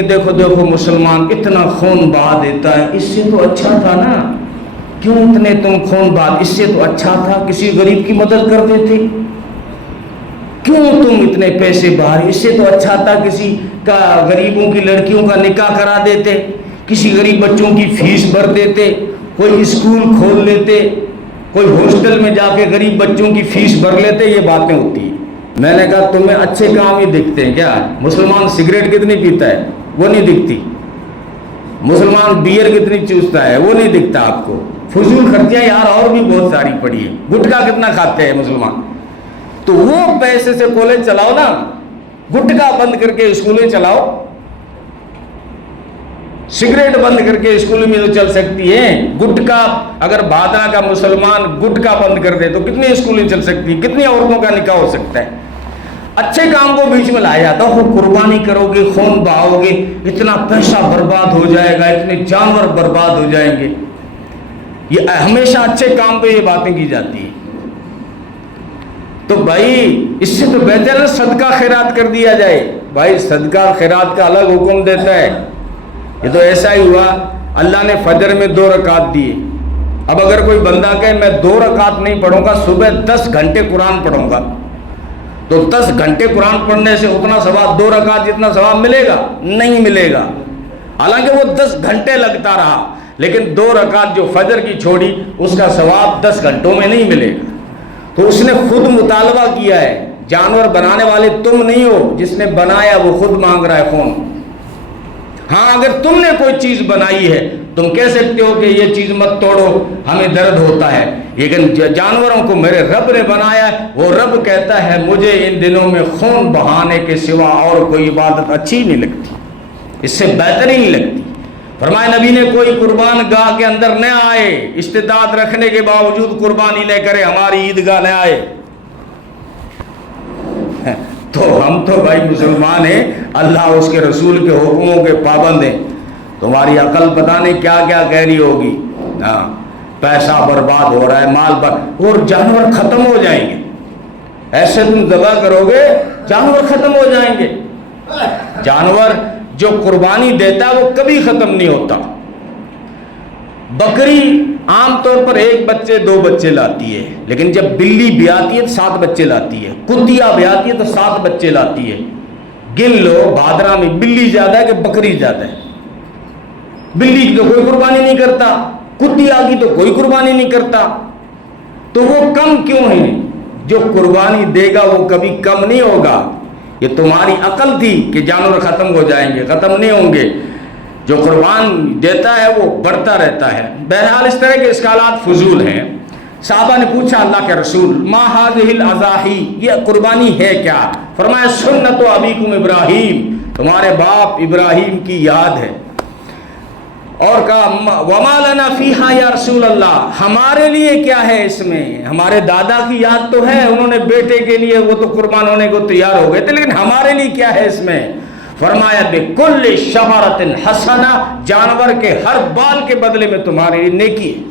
کہ دیکھو دیکھو مسلمان اتنا خون بہا دیتا ہے، اس سے تو اچھا تھا نا، کیوں اتنے تم خون بہا، اس سے تو اچھا تھا کسی غریب کی مدد کر دیتے، کیوں تم اتنے پیسے بہا، اس سے تو اچھا تھا کسی کا غریبوں کی لڑکیوں کا نکاح کرا دیتے، کسی غریب بچوں کی فیس بھر دیتے، کوئی اسکول کھول لیتے، کوئی ہاسٹل میں جا کے غریب بچوں کی فیس بھر لیتے۔ یہ باتیں ہوتی ہیں۔ میں نے کہا تمہیں اچھے کام ہی دکھتے ہیں کیا؟ مسلمان سگریٹ کتنی پیتا ہے وہ نہیں دکھتی، مسلمان بیئر کتنی چوستا ہے وہ نہیں دکھتا آپ کو، فضول خرچیاں یار اور بھی بہت ساری پڑی ہے، گٹکا کتنا کھاتے ہیں مسلمان، تو وہ پیسے سے کالج چلاؤ نا، گٹکا بند کر کے اسکولیں چلاؤ، سگریٹ بند کر کے اسکول میں تو چل سکتی ہے، گٹکا اگر بھادرا کا مسلمان گٹکا بند کر دے تو کتنی اسکولیں چل سکتی ہیں، کتنی عورتوں کا نکاح ہو سکتا ہے۔ اچھے کام کو بیچ میں لایا جاتا ہو، قربانی کرو گے، خون بہاؤ گے، اتنا پیسہ برباد ہو جائے گا، اتنے جانور برباد ہو جائیں گے، یہ ہمیشہ اچھے کام پہ یہ باتیں کی جاتی ہیں۔ تو بھائی اس سے تو بہتر ہے صدقہ خیرات کر دیا جائے، بھائی صدقہ خیرات کا الگ حکم دیتا ہے۔ یہ تو ایسا ہی ہوا اللہ نے فجر میں 2 رکعت دیے، اب اگر کوئی بندہ کہے میں 2 رکعت نہیں پڑھوں گا، صبح 10 گھنٹے قرآن پڑھوں گا، تو 10 گھنٹے قرآن پڑھنے سے اتنا ثواب 2 رکعت جتنا ثواب ملے گا؟ نہیں ملے گا، حالانکہ وہ 10 گھنٹے لگتا رہا، لیکن 2 رکعت جو فجر کی چھوڑی اس کا ثواب 10 گھنٹوں میں نہیں ملے گا۔ تو اس نے خود مطالبہ کیا ہے، جانور بنانے والے تم نہیں ہو، جس نے بنایا وہ خود مانگ رہا ہے خون۔ ہاں اگر تم نے کوئی چیز بنائی ہے تم کہہ سکتے ہو کہ یہ چیز مت توڑو ہمیں درد ہوتا ہے، لیکن جانوروں کو میرے رب نے بنایا ہے، وہ رب کہتا ہے مجھے ان دنوں میں خون بہانے کے سوا اور کوئی عبادت اچھی نہیں لگتی، اس سے بہتر ہی نہیں لگتی۔ فرمایا نبی نے کوئی قربان گاہ کے اندر نہ آئے، استطاعت رکھنے کے باوجود قربانی نہ کرے، ہماری عیدگاہ نہ آئے۔ تو ہم تو بھائی مسلمان ہیں، اللہ اس کے رسول کے حکموں کے پابند ہیں، تمہاری عقل پتہ نہیں کیا کیا کہہ رہی ہوگی، ہاں پیسہ برباد ہو رہا ہے، مال پر، اور جانور ختم ہو جائیں گے، ایسے تم ذبح کرو گے جانور ختم ہو جائیں گے۔ جانور جو قربانی دیتا ہے وہ کبھی ختم نہیں ہوتا۔ بکری عام طور پر 1 بچے 2 بچے لاتی ہے، لیکن جب بلی بیاتی ہے تو 7 بچے لاتی ہے، کتیا بیاتی ہے تو 7 بچے لاتی ہے۔ گن لو بھادرا میں بلی زیادہ ہے کہ بکری زیادہ ہے؟ بلی کی تو کوئی قربانی نہیں کرتا، کتیا کی تو کوئی قربانی نہیں کرتا، تو وہ کم کیوں ہیں؟ جو قربانی دے گا وہ کبھی کم نہیں ہوگا۔ یہ تمہاری عقل تھی کہ جانور ختم ہو جائیں گے، ختم نہیں ہوں گے، جو قربان دیتا ہے وہ بڑھتا رہتا ہے۔ بہرحال اس طرح کے اشکالات فضول ہیں۔ صحابہ نے پوچھا اللہ کے رسول ما هذه الاضاحی، یہ قربانی ہے کیا؟ فرمایا سنت ابیکم ابراہیم، تمہارے باپ ابراہیم کی یاد ہے۔ اور کہا وما لنا فیہا یا رسول اللہ، ہمارے لیے کیا ہے اس میں؟ ہمارے دادا کی یاد تو ہے، انہوں نے بیٹے کے لیے وہ تو قربان ہونے کو تیار ہو گئے تھے، لیکن ہمارے لیے کیا ہے اس میں؟ فرمایا بکل شعرۃ حسنہ، جانور کے ہر بال کے بدلے میں تمہارے لیے نیکی ہے۔